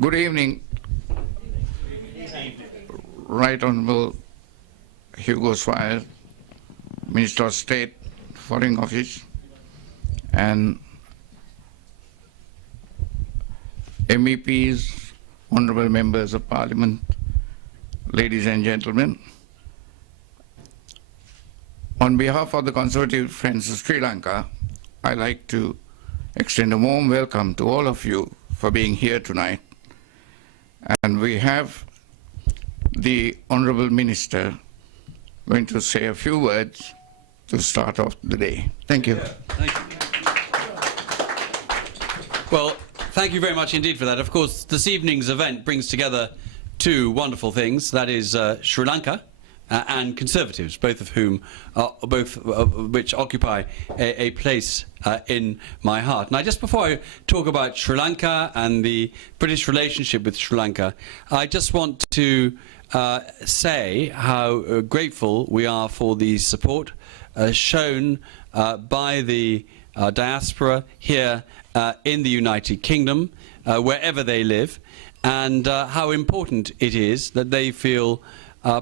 Good evening, Right Honorable Hugo Swire, Minister of State, Foreign Office, and MEPs, Honorable Members of Parliament, ladies and gentlemen. On behalf of the Conservative Friends of Sri Lanka, I'd like to extend a warm welcome to all of you for being here tonight. And we have the Honorable Minister going to say a few words to start off the day. Thank you. Thank you. Well, thank you very much indeed for that. Of course, this evening's event brings together two wonderful things. That is Sri Lanka and Conservatives, both of which occupy a place in my heart. And just before I talk about Sri Lanka and the British relationship with Sri Lanka, I just want to say how grateful we are for the support shown by the diaspora here in the United Kingdom, wherever they live, and how important it is that they feel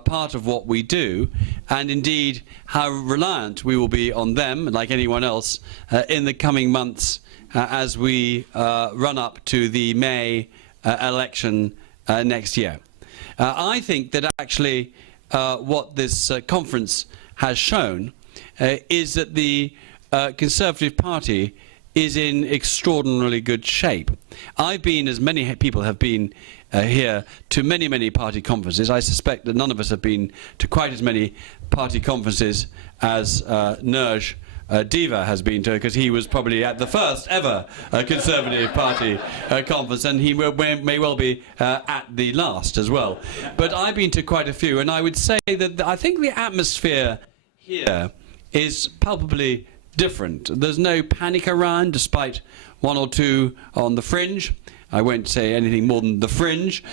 part of what we do, and indeed how reliant we will be on them, like anyone else, in the coming months as we run up to the May election next year. I think that actually what this conference has shown is that the Conservative Party is in extraordinarily good shape. I've been, as many people have been here, to many party conferences. I suspect that none of us have been to quite as many party conferences as Nerj Diva has been to, because he was probably at the first ever Conservative Party conference, and he may well be at the last as well. But I've been to quite a few, and I would say that I think the atmosphere here is palpably different. There's no panic around, despite one or two on the fringe. I won't say anything more than the fringe,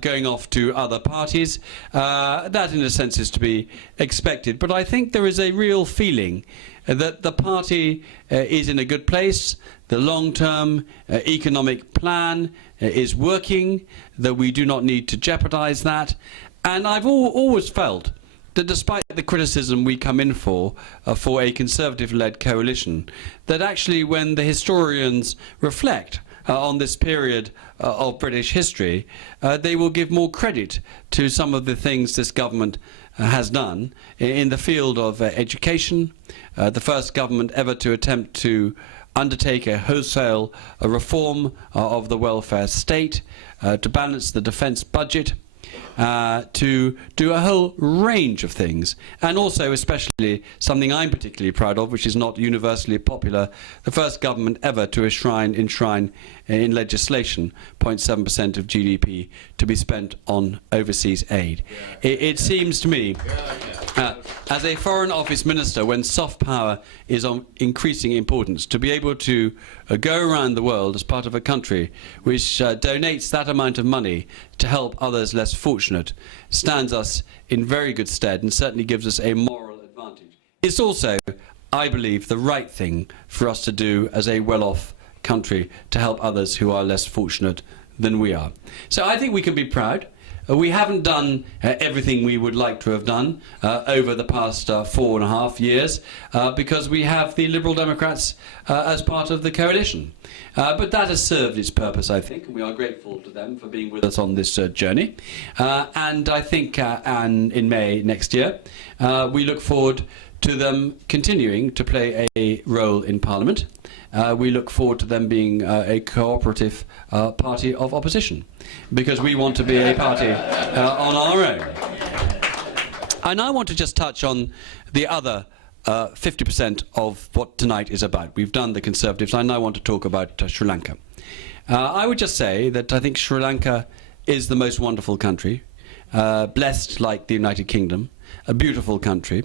going off to other parties. That, in a sense, is to be expected. But I think there is a real feeling that the party is in a good place, the long-term economic plan is working, that we do not need to jeopardize that. And I've always felt that despite the criticism we come in for a Conservative-led coalition, that actually when the historians reflect on this period of British history, they will give more credit to some of the things this government has done in the field of education, the first government ever to attempt to undertake a wholesale reform of the welfare state, to balance the defence budget, to do a whole range of things, and also especially something I'm particularly proud of, which is not universally popular, the first government ever to enshrine in legislation 0.7% of GDP to be spent on overseas aid. It seems to me, as a Foreign Office Minister, when soft power is of increasing importance, to be able to go around the world as part of a country which donates that amount of money to help others less fortunate stands us in very good stead and certainly gives us a moral advantage. It's also, I believe, the right thing for us to do as a well-off country to help others who are less fortunate than we are. So I think we can be proud. We haven't done everything we would like to have done over the past 4.5 years because we have the Liberal Democrats as part of the coalition. But that has served its purpose, I think, and we are grateful to them for being with us on this journey. And I think in May next year, we look forward to them continuing to play a role in Parliament. We look forward to them being a cooperative party of opposition, because we want to be a party on our own. And I want to just touch on the other 50% of what tonight is about. We've done the Conservatives. I now want to talk about Sri Lanka. I would just say that I think Sri Lanka is the most wonderful country, blessed like the United Kingdom, a beautiful country.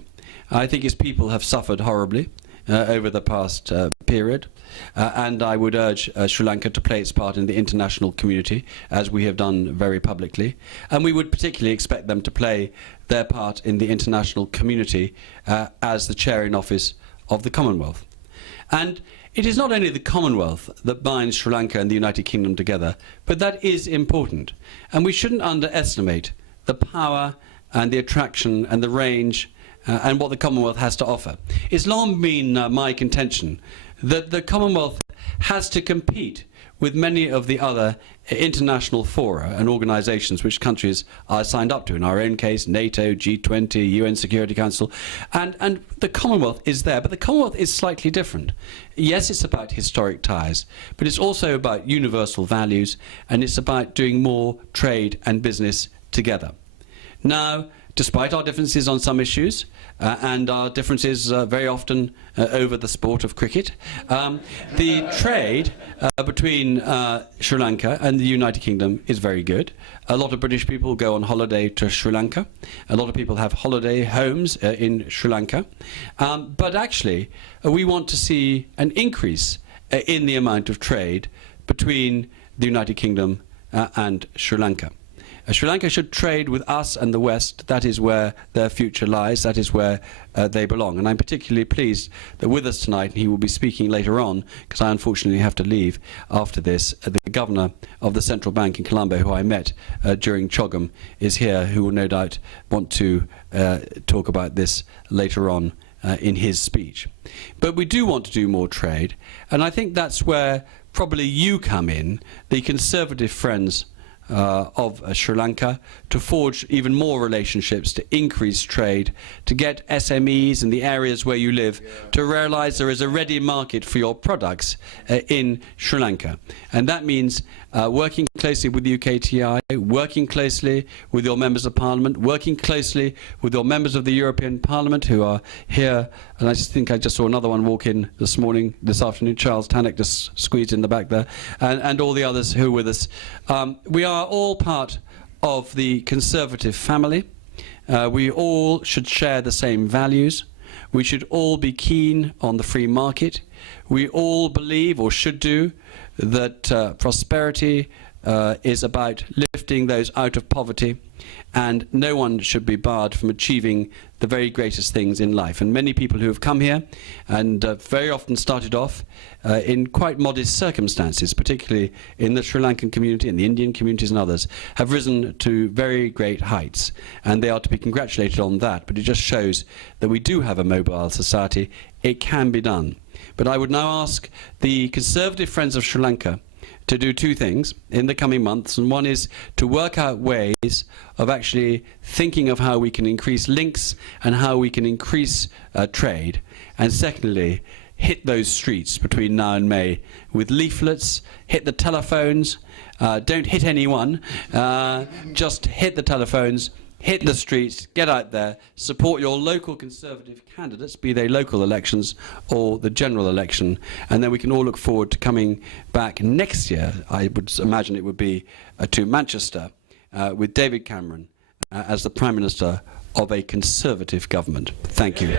I think its people have suffered horribly over the past period, and I would urge Sri Lanka to play its part in the international community, as we have done very publicly, and we would particularly expect them to play their part in the international community as the chair in office of the Commonwealth. And it is not only the Commonwealth that binds Sri Lanka and the United Kingdom together, but that is important. And we shouldn't underestimate the power and the attraction and the range and what the Commonwealth has to offer. It's long been my contention that the Commonwealth has to compete with many of the other international fora and organisations which countries are signed up to. In our own case, NATO, G20, UN Security Council, and the Commonwealth is there, but the Commonwealth is slightly different. Yes, it's about historic ties, but it's also about universal values, and it's about doing more trade and business together. Now, despite our differences on some issues, and our differences very often over the sport of cricket, the trade between Sri Lanka and the United Kingdom is very good. A lot of British people go on holiday to Sri Lanka. A lot of people have holiday homes in Sri Lanka. But actually, we want to see an increase in the amount of trade between the United Kingdom and Sri Lanka. Sri Lanka should trade with us and the West. That is where their future lies. That is where they belong. And I'm particularly pleased that with us tonight, and he will be speaking later on, because I unfortunately have to leave after this, the governor of the central bank in Colombo, who I met during CHOGM, is here, who will no doubt want to talk about this later on in his speech. But we do want to do more trade, and I think that's where probably you come in, the Conservative friends of Sri Lanka, to forge even more relationships, to increase trade, to get SMEs in the areas where you live to realise there is a ready market for your products in Sri Lanka. And that means working closely with the UKTI, working closely with your members of Parliament, working closely with your members of the European Parliament who are here. And I just think I just saw another one walk in this afternoon, Charles Tannock just squeezed in the back there, and all the others who are with us. We are all part of the Conservative family. We all should share the same values. We should all be keen on the free market. We all believe, or should do, that prosperity is about lifting those out of poverty, and no one should be barred from achieving the very greatest things in life. And many people who have come here and very often started off in quite modest circumstances, particularly in the Sri Lankan community and the Indian communities and others, have risen to very great heights, and they are to be congratulated on that. But it just shows that we do have a mobile society. It can be done. But I would now ask the Conservative friends of Sri Lanka to do two things in the coming months, and one is to work out ways of actually thinking of how we can increase links and how we can increase trade, and secondly, hit those streets between now and May with leaflets, hit the telephones, don't hit anyone, just hit the telephones, hit the streets, get out there, support your local Conservative candidates, be they local elections or the general election, and then we can all look forward to coming back next year. I would imagine it would be to Manchester with David Cameron as the Prime Minister of a Conservative government. Thank you.